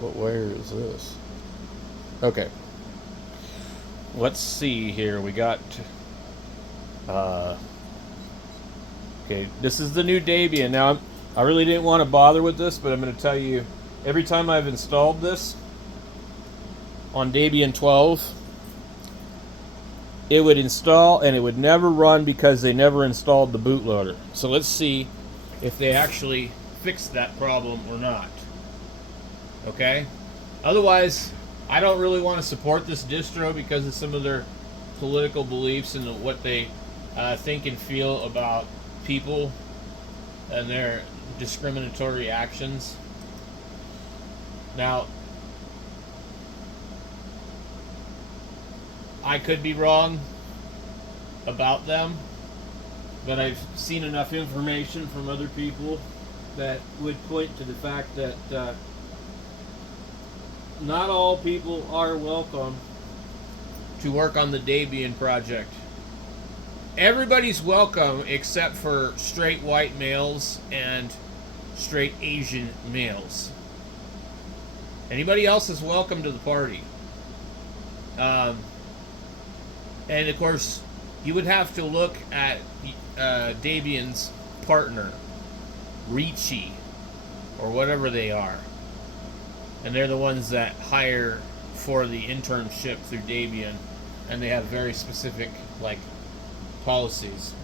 Where is this? Okay. Let's see here. We got. Uh, okay, this is the new Debian. Now, I really didn't want to bother with this, but I'm going to tell you every time I've installed this on Debian 12, it would install and it would never run because they never installed the bootloader. So let's see if they actually fixed that problem or not. Okay? Otherwise, I don't really want to support this distro because of some of their political beliefs and what they think and feel about people and their discriminatory actions. Now, I could be wrong about them, but I've seen enough information from other people that would point to the fact that not all people are welcome to work on the Debian project. Everybody's welcome except for straight white males and straight Asian males. Anybody else is welcome to the party. And of course, you would have to look at Debian's partner, Ricci, or whatever they are. And they're the ones that hire for the internship through Debian, and they have very specific policies.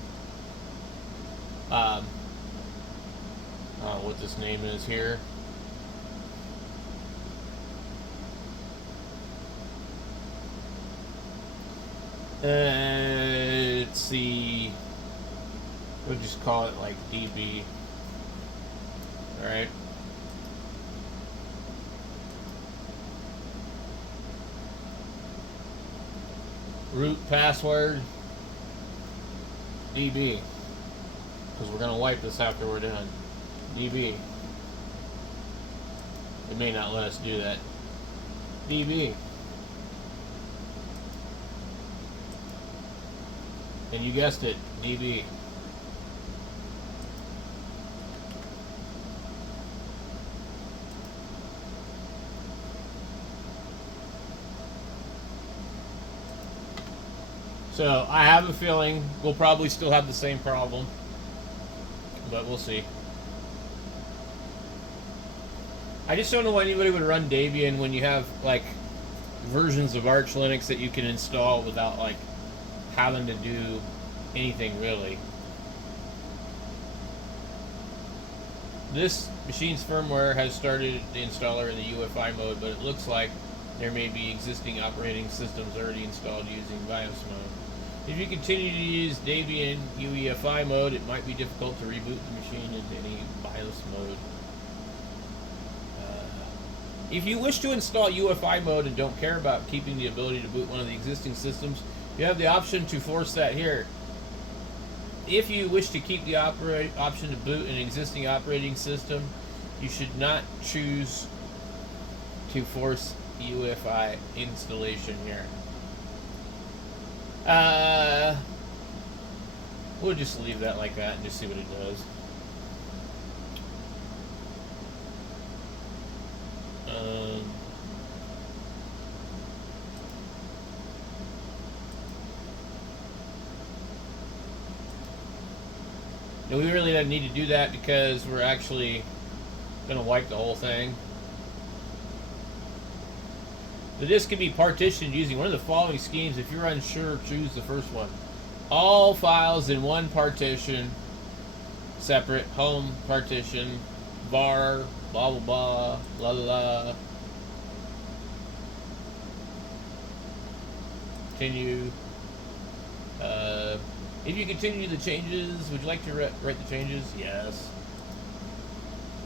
I don't know what this name is here. Let's see. We'll just call it DB. Alright. Root password DB. Because we're going to wipe this after we're done. DB. It may not let us do that. DB. And you guessed it, DB. So I have a feeling we'll probably still have the same problem, but we'll see. I just don't know why anybody would run Debian when you have versions of Arch Linux that you can install without having to do anything really. This machine's firmware has started the installer in the UEFI mode, but it looks like there may be existing operating systems already installed using BIOS mode. If you continue to use Debian UEFI mode, it might be difficult to reboot the machine into any BIOS mode. If you wish to install UEFI mode and don't care about keeping the ability to boot one of the existing systems, you have the option to force that here. If you wish to keep the option to boot an existing operating system, you should not choose to force UEFI installation here. We'll just leave that like that and just see what it does. No, we really don't need to do that because we're actually going to wipe the whole thing. The disk can be partitioned using one of the following schemes. If you're unsure, choose the first one. All files in one partition, separate, home partition, var, blah blah blah, la la la. Continue. If you continue the changes, would you like to write the changes? Yes.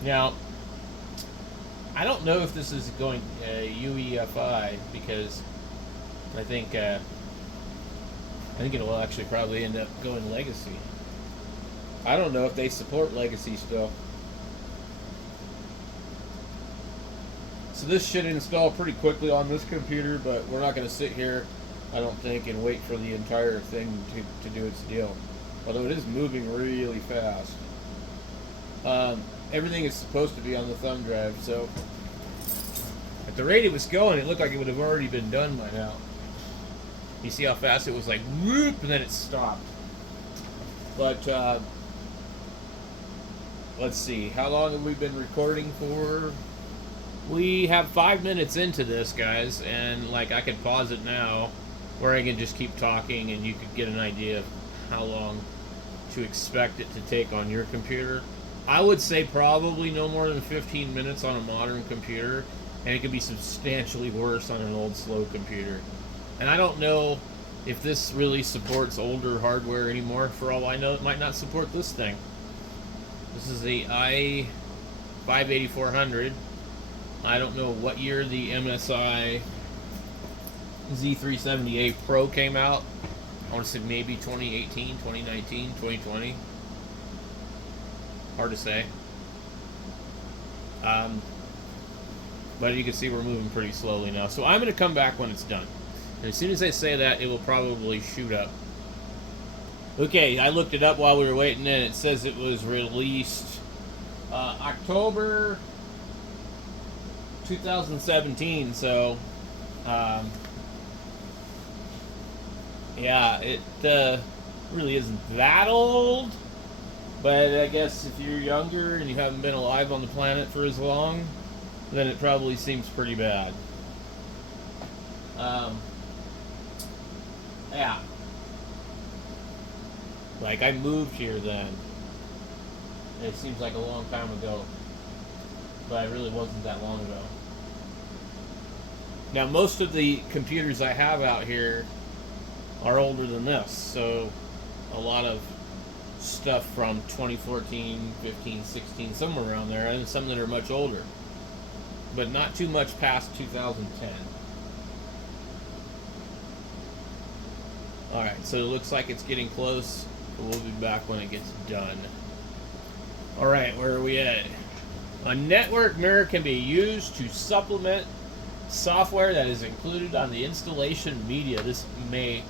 Now, I don't know if this is going UEFI because I think it will actually probably end up going legacy. I don't know if they support legacy still. So this should install pretty quickly on this computer, but we're not going to sit here, I don't think, and wait for the entire thing to do its deal. Although it is moving really fast. Everything is supposed to be on the thumb drive, so the rate it was going, it looked like it would have already been done by now. You see how fast it was, like, whoop, and then it stopped. But, let's see, how long have we been recording for? We have 5 minutes into this, guys, and, like, I could pause it now, or I can just keep talking, and you could get an idea of how long to expect it to take on your computer. I would say probably no more than 15 minutes on a modern computer, and it could be substantially worse on an old, slow computer. And I don't know if this really supports older hardware anymore. For all I know, it might not support this thing. This is the i5-8400. I don't know what year the MSI Z378 Pro came out. I want to say maybe 2018, 2019, 2020. Hard to say. But you can see we're moving pretty slowly now. So I'm going to come back when it's done. And as soon as I say that, it will probably shoot up. Okay, I looked it up while we were waiting, and it says it was released October 2017. So, yeah, it really isn't that old. But I guess if you're younger and you haven't been alive on the planet for as long, then it probably seems pretty bad. Yeah. Like, I moved here then. It seems like a long time ago. But it really wasn't that long ago. Now, most of the computers I have out here are older than this. So, a lot of stuff from 2014, 15, 16, somewhere around there, and some that are much older. But not too much past 2010. Alright, so it looks like it's getting close. We'll be back when it gets done. Alright, where are we at? A network mirror can be used to supplement software that is included on the installation media. This may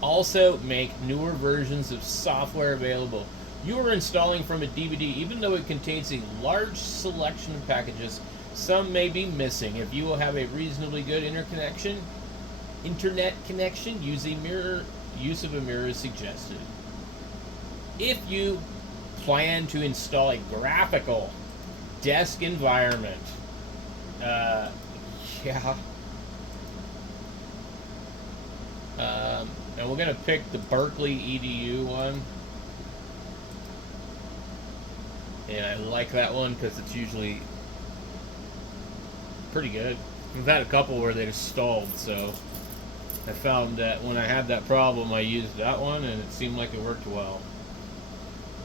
also make newer versions of software available. You are installing from a DVD, even though it contains a large selection of packages. Some may be missing. If you will have a reasonably good internet connection, use of a mirror is suggested. If you plan to install a graphical desk environment, yeah. And we're going to pick the Berkeley EDU one. And I like that one because it's usually pretty good. We've had a couple where they just stalled, so I found that when I had that problem, I used that one, and it seemed like it worked well.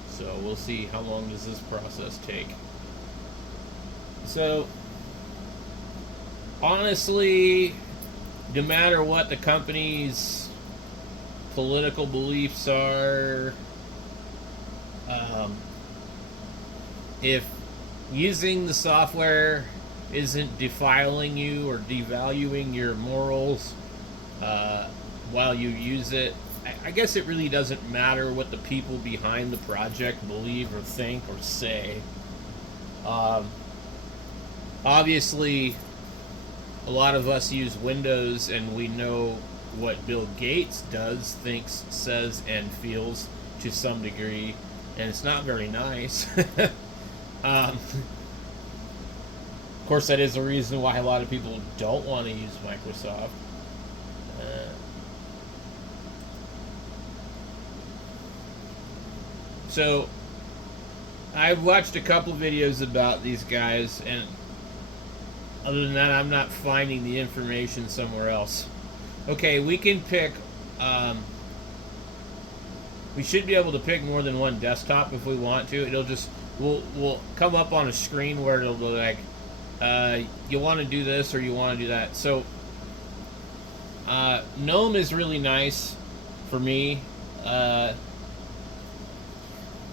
So we'll see how long does this process take. So, honestly, no matter what the company's political beliefs are, if using the software isn't defiling you or devaluing your morals while you use it, I guess it really doesn't matter what the people behind the project believe or think or say. Obviously, a lot of us use Windows, and we know what Bill Gates does, thinks, says, and feels to some degree, and it's not very nice. Of course, that is a reason why a lot of people don't want to use Microsoft. So, I've watched a couple videos about these guys, and other than that, I'm not finding the information somewhere else. Okay, we can pick, we should be able to pick more than one desktop if we want to. It'll just, we'll come up on a screen where it'll go like, you want to do this or you want to do that. So, GNOME is really nice for me.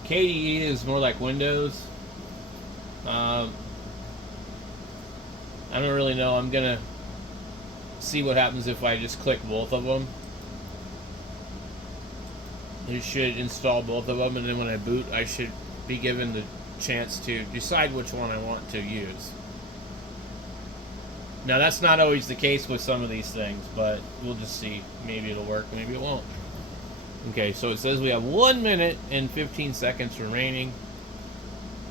KDE is more like Windows. I don't really know. I'm gonna see what happens if I just click both of them. It should install both of them, and then when I boot, I should be given the chance to decide which one I want to use. Now that's not always the case with some of these things, but we'll just see. Maybe it'll work, maybe it won't. Okay, so it says we have 1 minute and 15 seconds remaining,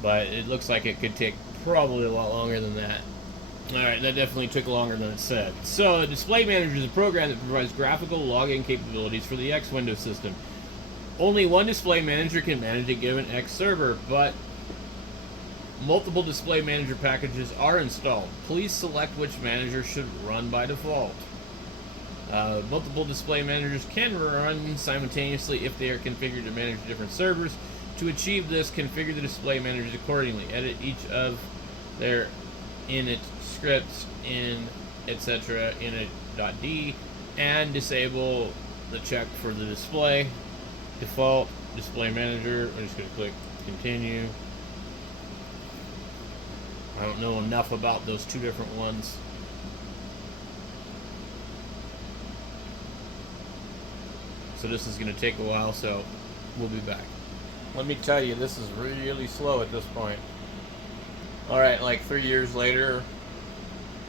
but it looks like it could take probably a lot longer than that. Alright, that definitely took longer than it said. So, a Display Manager is a program that provides graphical login capabilities for the X Windows system. Only one Display Manager can manage a given X server, but multiple Display Manager packages are installed. Please select which manager should run by default. Multiple Display Managers can run simultaneously if they are configured to manage different servers. To achieve this, configure the Display Managers accordingly. Edit each of their init scripts in etc. init.d and disable the check for the display. Default Display Manager. I'm just going to click continue. I don't know enough about those two different ones. So this is going to take a while, so we'll be back. Let me tell you, this is really slow at this point. Alright, like 3 years later,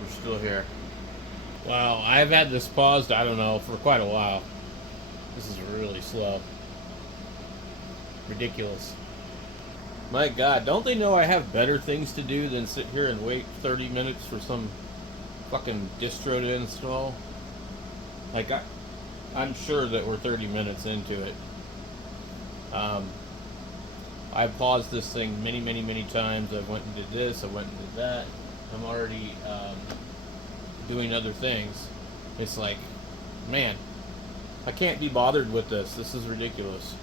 we're still here. Wow, I've had this paused, I don't know, for quite a while. This is really slow. Ridiculous. My God, don't they know I have better things to do than sit here and wait 30 minutes for some fucking distro to install? Like, I'm sure that we're 30 minutes into it. I've paused this thing many times. I went and did this, I went and did that. I'm already doing other things. It's like, man, I can't be bothered with this. This is ridiculous.